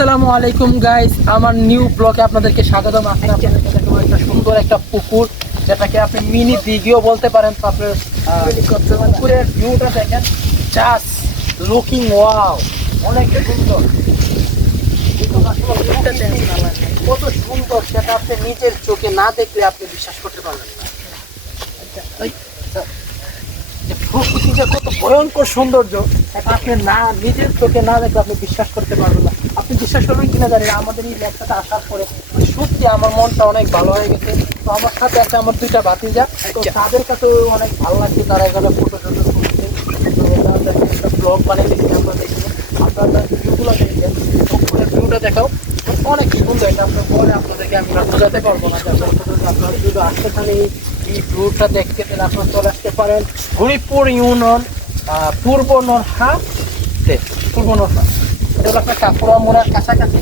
আসসালামু আলাইকুম গাইস, আমার নিউ ব্লগে আপনাদেরকে স্বাগতম। আপনাদেরকে দেখাবো একটা সুন্দর একটা পুকুর, যেটাকে আপনি মিনি দিঘিও বলতে পারেন। তো আপনার পুকুরের ভিউটা দেখেন, জাস্ট লুকিং ওয়াও, অনেক সুন্দর। কত সুন্দর সেটা আপনি নিজের চোখে না দেখলে আপনি বিশ্বাস করতে পারবেন না। যে প্রকৃতি যে কত ভয়ঙ্কর সৌন্দর্য, এটা আপনি না নিজের চোখে না দেখলে আপনি বিশ্বাস করতে পারবেন না। আপনি বিশ্বাস করবেন কিনা জানি না, আমাদের এই লেকটাতে আসার পরে সত্যি আমার মনটা অনেক ভালো হয়ে গেছে। তো আমার সাথে আছে আমার দুইটা ভাতিজা, তো তাদের কাছে অনেক ভালো লাগছে। তারা এখানে ফটো টটো তুলছে, একটা ব্লগ বানিয়ে দিচ্ছে। আমরা দেখি আপনারা ভিউগুলো দেখবেন, পুকুরের ভিউটা দেখাও অনেক সুন্দর। এটা আপনার পরে আপনাদেরকে আমি বোঝাতে পারবো না। আপনারা যদি আসতে থাকেন এই ভিউটা দেখতে, তাহলে আপনারা চলে আসতে পারেন হরিপুর ইউনিয়ন পূর্ব নরহাট। এটা হলো আপনার কাকুরা মোড়ার কাছাকাছি।